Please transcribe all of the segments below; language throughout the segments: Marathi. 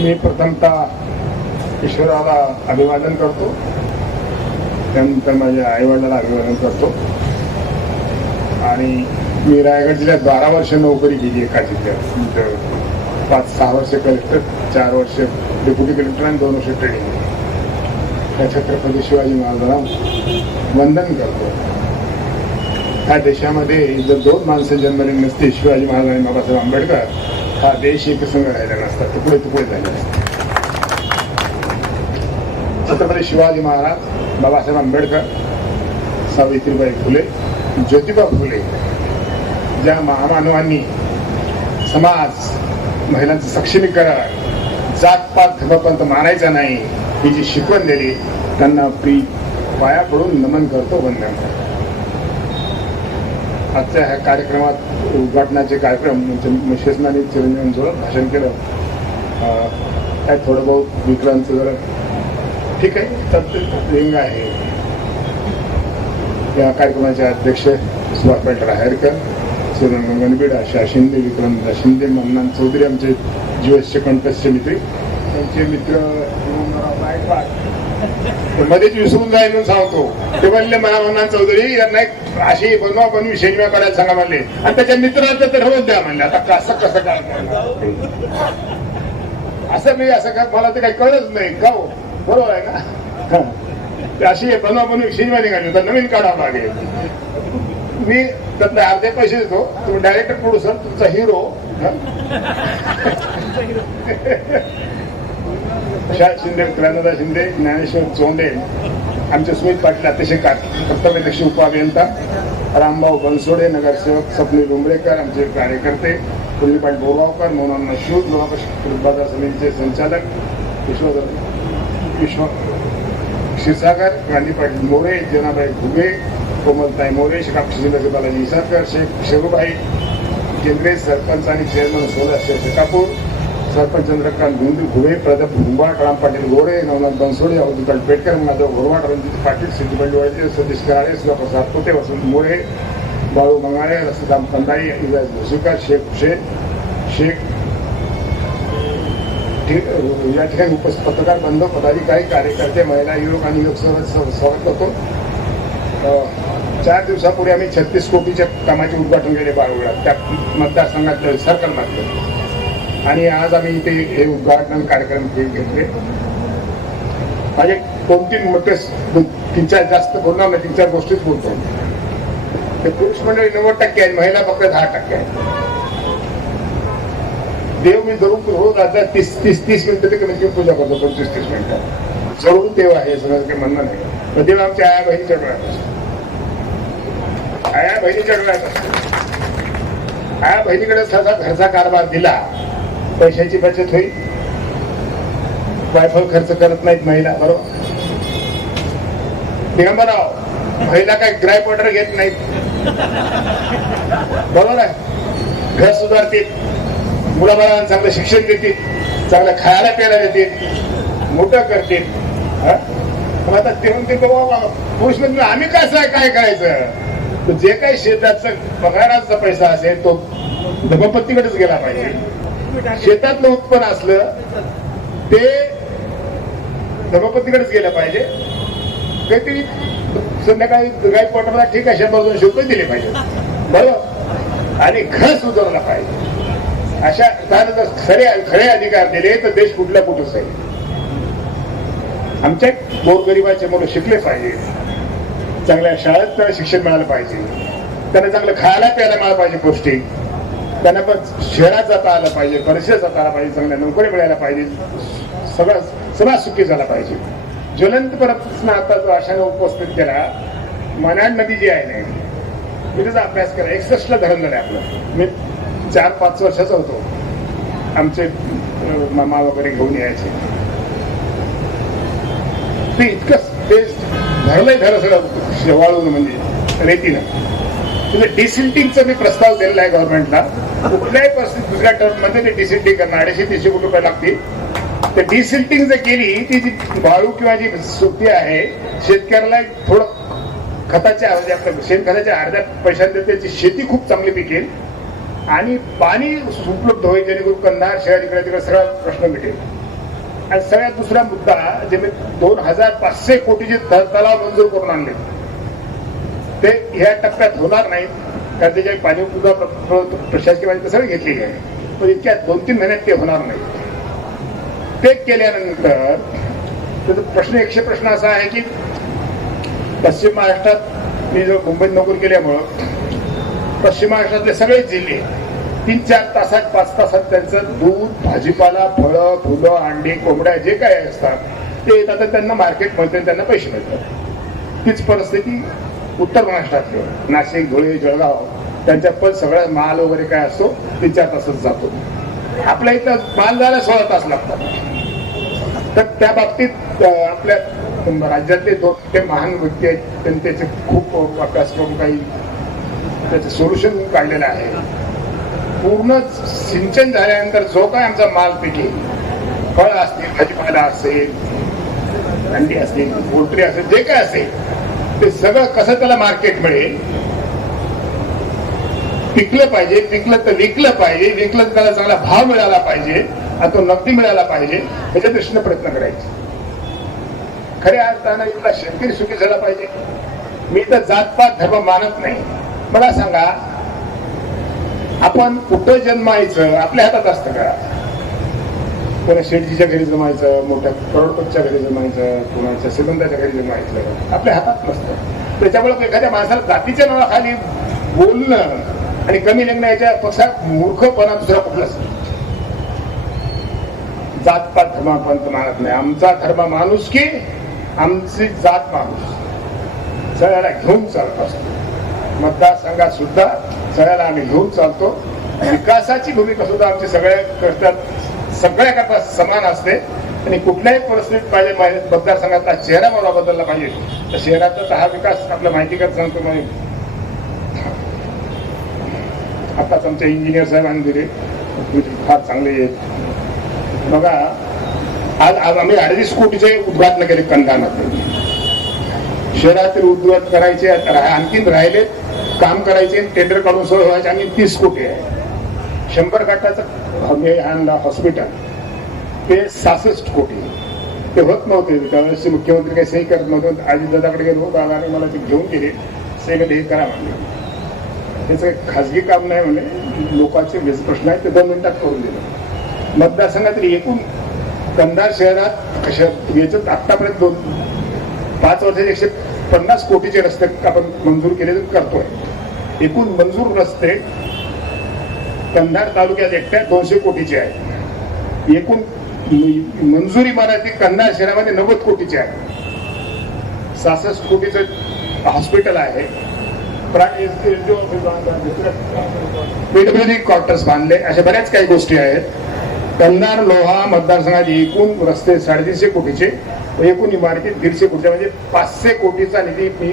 मी प्रथमतः ईश्वराला अभिवादन करतो. त्यानंतर माझ्या आईवडिलाला अभिवादन करतो. आणि मी रायगड जिल्ह्यात बारा वर्ष नोकरी केली एका जिल्ह्यात. पाच सहा वर्ष कलेक्टर चार वर्ष डेप्युटी कलेक्टर आणि दोन वर्ष ट्रेनिंग. त्या छत्रपती शिवाजी महाराजांना वंदन करतो. त्या देशामध्ये जर दोन माणसं जन्मले नसते शिवाजी महाराज आणि बाबासाहेब आंबेडकर हा देश एकसंघ राहिलेला नसता तुकडे तुकडे झाले असते छत्रपती शिवाजी महाराज बाबासाहेब आंबेडकर सावित्रीबाई फुले ज्योतिबा फुले ज्या महामानवांनी समाज महिलांचं सक्षमीकरण。जातपात धर्मपंथ मानायचा नाही。ही जी शिकवण दिली。त्यांना प्री पाया पडून नमन करतो वंदन. करतो आजच्या ह्या कार्यक्रमात उद्घाटनाचे कार्यक्रम म्हणजे मिसेसनाने चिरंजीवांसोबत भाषण केलं. काय थोडं बहुत विक्रांतचं जरा ठीक आहे तर लिंग आहे. या कार्यक्रमाचे अध्यक्ष सुभाष पेटर आहेरकर सुरण गंगनबीड आशा शिंदे विक्रम शिंदे मन्नान चौधरी आमचे जीएसचे कंटस्टचे मित्र. त्यांचे मित्र गायकवाड मध्येच विसरून जाईल म्हणून सांगतो. ते म्हणले मला मन्नान चौधरी यांना एक अशी बनवा बनवी शेजम्या करायला सांगा म्हणले. आणि त्याच्या मित्रांचं तर ठरवून द्या म्हणले. आता कसं कसं काय असं मी असं काय मला तर काही कळलंच नाही. का हो? बरोबर आहे ना? अशी बनवा बनवी शेजम्या निघाली होता. नवीन काढावं लागेल. मी त्यातले अर्धे पैसे देतो. तुम्ही डायरेक्टर प्रोड्युसर तुमचा हिरो विशाल शिंदे त्र्यानदा शिंदे ज्ञानेश्वर चोंडे आमचे सुमित पाटील अतिशय का कर्तव्यदक्ष उपअभियंता रामभाऊ बनसोडे नगरसेवक स्वप्नील उंबरेकर आमचे कार्यकर्ते कुल्ली बोरगावकर मोहन शूद लोकांश बाजार समितीचे संचालक विश्व विश्व क्षीरसागर गांधी पाटील मोरे जनाबाई घुगे कोमलताई मोरे शेकाप बालाजी इसारकर शेख शेरूबाई केंद्रे सरपंच आणि चेअरमन सोलर शेख शेकापूर सरपंच ಚಂದ್ರಕಾಂತ್ गुंडी घुवे प्रदीप घुंबाट राम पाटील ಗೋಡೆ नवनाथ बनसोडे अवधूत पेटकर माधव घोरवाड रणजित पाटील सिद्धबंडी वाळजे सतीश कराळे सुधाकर सातपुते वसंत मोरे बाळू मंगारे रसदाम कंदाई इजाज भोसीकर शेख हुसेन शेख या ठिकाणी उपस्थित पत्रकार बंध पदाधिकारी कार्यकर्ते महिला युवक आणि युवक स्वागत करतो. चार दिवसापूर्वी आम्ही छत्तीस कोटीच्या कामाचे उद्घाटन केले बाळूळात त्या मतदारसंघात सरकार मागलं आणि आज आम्ही इथे हे उद्घाटन कार्यक्रम घेतले. माझे दोन तीन मोठे तीन चार जास्त बोलणार नाही तीन चार गोष्टीच बोलतो. ते पुरुष मंडळी नव्वद टक्के आहेत महिला फक्त दहा टक्के आहेत. देव मी जरूर रोज आता तीस तीस तीस मिनिटं ते कमीत कमी पूजा करतो पंचवीस तीस मिनिटं. जरूर देव आहे सगळं काही म्हणणं नाही. पण देव आमच्या आया बहिणीच्या डोळ्यात असतो. आया बहिणीच्या डोळ्यात असतो. आया बहिणीकडे सगळा घरचा कारभार दिला. पैशाची बचत होईल. वायफळ खर्च करत नाहीत महिला बरोबर? दिगंबरराव महिला काय ग्राईप ऑर्डर घेत नाहीत. बरोबर आहे? घर सुधारतील. मुलाबाळांना चांगलं शिक्षण देतील. चांगलं खायला प्यायला देतील. मोठं करतील. हा? मग आता ते म्हणते बाबा पुरुष म्हणजे आम्ही कसं आहे काय करायचं? जे काही शेताचा पगाराचा पैसा असेल तो धर्मपत्तीकडेच गेला पाहिजे. शेतातलं उत्पन्न असलं ते सभापतीकडेच गेलं पाहिजे. काहीतरी संध्याकाळी गाय पोटाला ठीक आहे शंभर दोनशे रुपये दिले पाहिजे. बरोबर आणि घर सुधारला पाहिजे. अशा त्याला जर खरे खरे अधिकार दिले तर देश कुठल्या कुठंच आहे आमच्या गोरगरिबाचे मुलं शिकले पाहिजे. चांगल्या शाळेत त्यांना शिक्षण मिळालं पाहिजे. त्यांना चांगलं खायला प्यायला मिळालं पाहिजे पौष्टिक. त्यांना पण शहरात जाता आलं पाहिजे परिसरात जाता आला पाहिजे चांगल्या नोकरी मिळायला पाहिजे. सगळं समाज सुखी झाला पाहिजे. ज्वलंत प्रश्न आता जो अशाने उपस्थित केला मनाड नदी जी आहे ना मी त्याचा अभ्यास केला. एकसष्टला धरण झालं आपलं. मी चार पाच वर्षाचा होतो. आमचे मामा वगैरे घेऊन यायचे. ते इतकं ते धरलंय धरं सगळं शेवाळून म्हणजे रेतीनं. तिथे डिसिल्टिंगचा मी प्रस्ताव दिलेला आहे गव्हर्नमेंटला कुठल्याही परिस्थितीत दुसऱ्या टर्ममध्ये ते डिसिल्टिंग करणार. अडीचशे तीनशे कोटी रुपये लागतील. तर डिसिल्टिंग जर केली ती जी वाळू किंवा जी सुट्टी आहे शेतकऱ्याला थोडं खताच्या म्हणजे शेणखताच्या अर्ध्या पैशांत त्याची शेती खूप चांगली पिकेल. आणि पाणी उपलब्ध होईल जेणेकरून कंधार शहर इकडे तिकडे सगळा प्रश्न मिटेल. आणि सगळ्यात दुसरा मुद्दा जे मी दोन हजार पाचशे कोटीचे तलाव मंजूर करून आणले. ते ह्या टप्प्यात होणार नाहीत. कारण त्याच्या पाणी सुद्धा प्रशासकीय बाजू सगळी घेतलेली आहे. पण इतक्या दोन तीन महिन्यात ते होणार नाही. ते केल्यानंतर त्याचा प्रश्न एकशे प्रश्न असा आहे की पश्चिम महाराष्ट्रात मी जो मुंबईत नोकरी केल्यामुळं पश्चिम महाराष्ट्रातले सगळे जिल्हे तीन चार तासात पाच तासात त्यांचं दूध भाजीपाला फळं फुलं अंडी कोंबड्या जे काय असतात ते येतात त्यांना मार्केट मिळते त्यांना पैसे मिळतात. तीच परिस्थिती उत्तर महाराष्ट्रातले. नाशिक धुळे जळगाव त्यांच्या पण सगळा माल वगैरे काय असतो तीन चार तासात जातो. आपल्या इथं माल जायला सोळा तास लागतात. तर त्या बाबतीत आपल्या राज्यातले दोन ते महान व्यक्ती आहेत त्यांनी त्याचे खूप अभ्यासक्रम करून काही त्याचं सोल्युशन काढलेलं आहे. पूर्ण सिंचन झाल्यानंतर जो काय आमचा माल पिके फळ असतील भाजीपाला असेल अंडी असतील पोल्ट्री असेल जे काय असेल ते सगळं कसं त्याला मार्केट मिळेल? पिकलं पाहिजे पिकलं तर विकलं पाहिजे विकलं तर त्याला चांगला भाव मिळाला पाहिजे आणि तो नगदी मिळाला पाहिजे त्याच्या दृष्टीने प्रयत्न करायचे खऱ्या अर्थानं इथला शेतकरी सुखी झाला पाहिजे. मी तर जातपात धर्म मानत नाही. मला सांगा आपण कुठं जन्मायचं आपल्या हातात असतं का? कोणा शेठजीच्या घरी जमायचं मोठ्या करोडपतच्या घरी जमायचं कोणाच्या श्रीमंताच्या घरी जमायचं आपल्या हातात नसतं. त्याच्यामुळे एखाद्या माणसाला जातीच्या नावाखाली बोलणं आणि कमी लेखणं याच्या पक्षात मूर्खपणा दुसरा कुठलाच जातपात धर्मापंत मानत नाही. आमचा धर्म माणूस की आमची जात माणूस. सगळ्याला घेऊन चालत असतो. मतदारसंघात सुद्धा सगळ्याला आम्ही घेऊन चालतो. विकासाची भूमिका सुद्धा आमचे सगळ्या करतात. सगळ्याकरता समान असते. आणि कुठल्याही परिस्थितीत पाहिजे मतदारसंघातला चेहरा मला बदलला पाहिजे. तर शहराचा तर हा विकास आपल्या माहितीकर सांगतो म्हणजे आताच आमच्या इंजिनियर साहेबांनी दिले. फार चांगले आहेत. बघा आज आज आम्ही अडीच कोटीचे उद्घाटन केले कंधामध्ये शहरातील उद्घात करायचे आणखीन राहिले काम करायचे टेंडर काढून सोय व्हायचे आणि तीस कोटी आहे. शंभर खाटाचं हॉस्पिटल. ते सहासष्ट कोटी. ते होत नव्हते. त्यावेळेस मुख्यमंत्री काही सही करत नव्हते. आजी दादाकडे गेलो दादाने मला ते घेऊन गेले. सही हे करा म्हणले. त्याचं खाजगी काम नाही म्हणे. लोकांचे वेज प्रश्न आहेत. ते दोन मिनिटात करून दिलं. मतदारसंघातील एकूण कंधार शहरात कशा याच्यात आत्तापर्यंत दोन पाच वर्षाचे एकशे पन्नास कोटीचे रस्ते आपण मंजूर केले करतोय. एकूण मंजूर रस्ते कंधार तालुक्यात एकट्या दोनशे कोटीचे आहे एकूण मंजुरी मराठी कंधार शहरामध्ये नव्वद कोटीची आहे सहासष्ट कोटीचं हॉस्पिटल आहे पीडब्ल्यूडी क्वार्टर्स बांधले अशा बऱ्याच काही गोष्टी आहेत कंधार लोहा मतदारसंघात एकूण रस्ते साडेतीनशे कोटीचे एकूण इमारती दीडशे कोटीच्या म्हणजे पाचशे कोटीचा निधी मी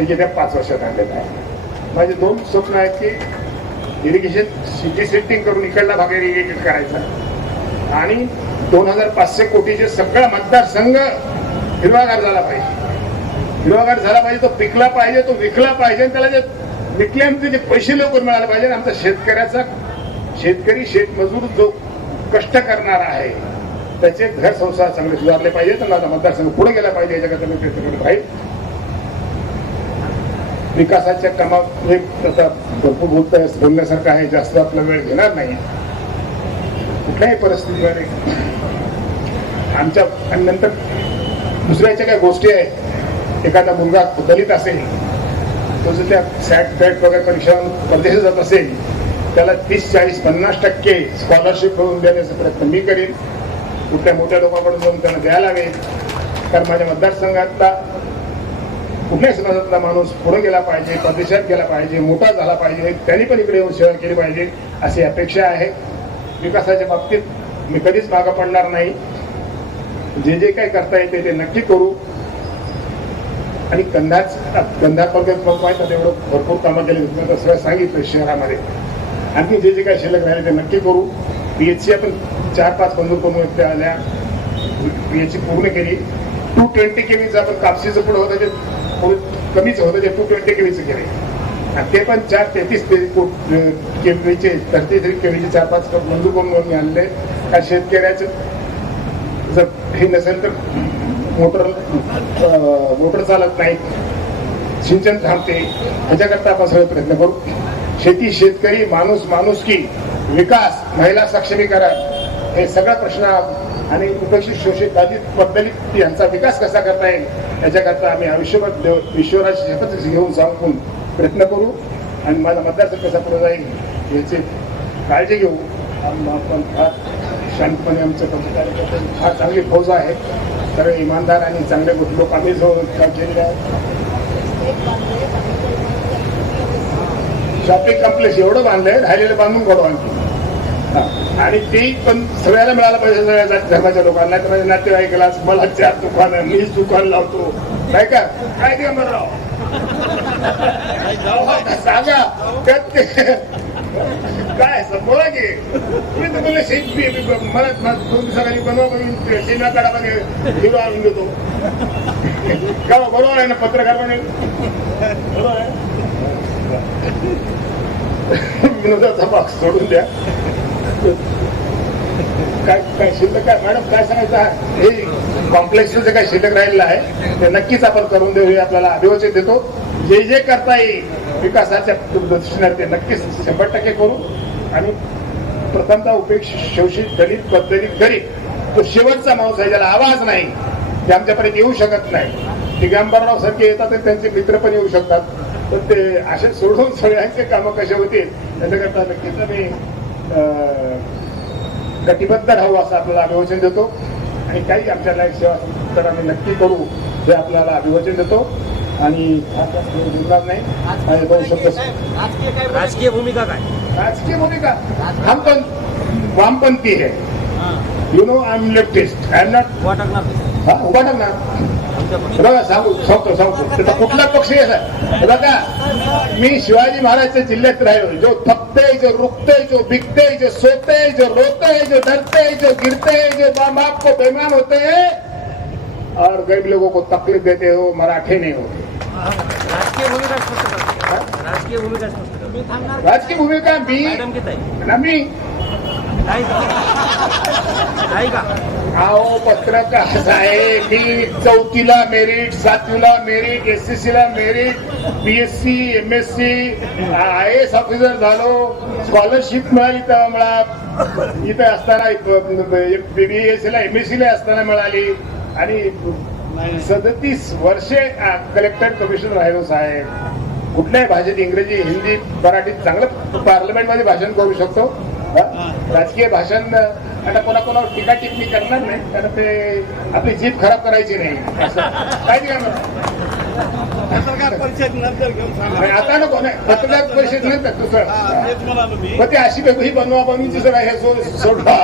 येत्या पाच वर्षात आणलेला आहे माझे दोन स्वप्न आहेत की इरिगेशन सिटी सेटिंग करून इकडला भाग इरिगेटेड करायचा. आणि दोन हजार पाचशे कोटीचे सगळा मतदारसंघ हिरवागार झाला पाहिजे. हिरवागार झाला पाहिजे तो पिकला पाहिजे तो विकला पाहिजे आणि त्याला जे विकल्यानंतर जे पैसे लवकर मिळाले पाहिजे आमचा शेतकऱ्याचा शेतकरी शेतमजूर जो कष्ट करणार आहे त्याचे घर संसार चांगले सुधारले पाहिजे त्यांना आता मतदारसंघ पुढे गेला पाहिजे याच्याकरता मी प्रयत्न करत. राहील विकासाच्या कामात एक त्याचा भरपूर बोलत बोलण्यासारखं आहे जास्त आपला वेळ घेणार नाही. कुठल्याही परिस्थितीमध्ये आमच्या आणि नंतर दुसऱ्याच्या काही गोष्टी आहेत. एखादा मुलगा दलित असेल तो जर त्या सॅट पॅट वगैरे परीक्षा परदेशात जात असेल त्याला तीस चाळीस पन्नास टक्के स्कॉलरशिप मिळवून देण्याचा प्रयत्न मी करेन. कुठल्या मोठ्या लोकांकडून जाऊन त्यांना द्यायला हवे. कारण माझ्या मतदारसंघातला कुठल्याही समाजातला माणूस पुढे गेला पाहिजे परदेशात गेला पाहिजे मोठा झाला पाहिजे त्यांनी पण इकडे येऊन सेवा केली पाहिजे अशी अपेक्षा आहे. विकासाच्या बाबतीत मी कधीच मागं पडणार नाही. जे जे काही करता येते ते नक्की करू. आणि कंधाच कंधार मग तेवढं भरपूर कामं केले सगळं सांगितलं शहरामध्ये. आणखी जे जे काही शिल्लक राहिले ते नक्की करू. पीएचसी आपण चार पाच मंजूर करून त्या आल्या. सी पूर्ण केली. टू ट्वेंटी केवीचं आपण कापशीचं पुढं होतं. ते थोडं कमीच होतं ते टू ट्वेंटी केवीचं केले ते पण चार तेहतीस केवीचे तेहतीस केवीचे चार पाच कप मंजूर करून मी आणले? का शेतकऱ्याचं? जर हे नसेल तर मोटर मोटर चालत नाही. सिंचन थांबते. ह्याच्याकरता आपण सगळे प्रयत्न करू. शेती शेतकरी माणूस माणुसकी विकास महिला सक्षमीकरण हे सगळा प्रश्न आणि उपेक्षित शोषित बाधित बद्दलित यांचा विकास कसा करता येईल? याच्याकरता आम्ही आयुष्यभर देव- ईश्वराची शपथ घेऊन सांगून प्रयत्न करू आणि माझा मतदारसंघ कसा पुढे जाईल याची काळजी घेऊ. आपण फार शांतपणे आमचं पक्ष कार्यकर्ते फार चांगली फौज आहे. सगळे इमानदार आणि चांगले लोक आम्ही जो काम केलेले आहेत शॉपिंग कॉम्प्लेक्स एवढं बांधलंय राहिलेलं बांधून काढू आणखी. आणि ते पण सगळ्याला मिळालं पाहिजे सगळ्या धर्माच्या लोकांना. तर माझ्या नातेवाईकाला मला चार दुकान आहे मीच दुकान लावतो. काय का? काय ते राव? सांगा. काय बोला की. तुम्ही तर बोलले शेत मला मला दोन दिवसाखाली बनवा म्हणून शेणा काढामध्ये हिरो आणून देतो. का बा, बरोबर आहे ना? पत्रकार बनेल बरोबर आहे. विनोदाचा भाग सोडून द्या. काय काय शिल्लक काय मॅडम काय सांगायचं हे कॉम्प्लेक्सचं जे काही शिल्लक राहिलेलं आहे ते नक्कीच आपण करून देऊ हे आपल्याला अभिवचन देतो. जे जे करता येईल विकासाच्या दृष्टीने ते नक्कीच शंभर टक्के करू. आणि प्रथमचा उपेक्षित शोषित दलित पद्धतीत गरीब तो शेवटचा माणूस आहे ज्याला आवाज नाही ते आमच्यापर्यंत येऊ शकत नाही. दिगंबरराव सारखे येतात त्यांचे मित्र पण येऊ शकतात. तर ते असे सोडून सगळ्यांचे कामं कसे होतील याच्याकरता नक्कीच आम्ही कटिबद्ध राहू असं आपल्याला अभिवचन देतो. आणि काही आपल्याला एक सेवा तर आम्ही नक्की करू हे आपल्याला अभिवचन देतो. आणि बोलणार नाही. दोन शब्द राजकीय भूमिका काय? राजकीय भूमिका? हम पण वामपंथी है. You know I am leftist I am not उभा टाकणार. हा उभा टाक ना आमच्या पक्षात बघा सांगू सांगतो सांगतो. त्याचा कुठला पक्ष असा? बघा मी शिवाजी महाराजच्या जिल्ह्यात राहिलो. जो थकते जो रुकते जो बिकते जो सोते जो रोते जो डरते जो गिरते जो माँ बाप को बेमान होते हैं और गरीब लोगों को तकलीफ देते हो मराठे नहीं होते. राजकीय भूमिका स्पष्ट करा राजकीय भूमिका स्पष्ट करा राजकीय भूमिका मी मॅडम किती आहे? ना मी नाही का? नाही पत्रकार साहेब मी चौथीला मेरिट सातवीला मेरिट एस सी ला merit B S C M S C I S officer झालो. स्कॉलरशिप मिळाली तर मला इथं असताना बी एस सी ला एम एस सी ला असताना मिळाली. आणि सदतीस वर्षे कलेक्टर कमिशनर राहिलो साहेब. कुठल्याही भाषेत इंग्रजी हिंदी मराठीत चांगलं पार्लमेंटमध्ये भाषण करू शकतो. हा? राजकीय भाषण आता कोणा कोणावर टीका टिप्पणी करणार नाही कारण ते आपली जीभ खराब करायची नाही. असं. काय? पत्रकार परिषद नंतर घेऊन सांगा आता नको नाही. पत्रकार परिषद नाही तर हा, दुसरं मग ते अशी ही बनवा बनवीची जरा हे सोडवा.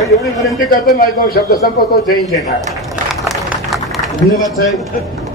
एवढी विनंती करतो माझे दोन शब्द संपवतो. जय जय महाराज धन्यवाद साहेब.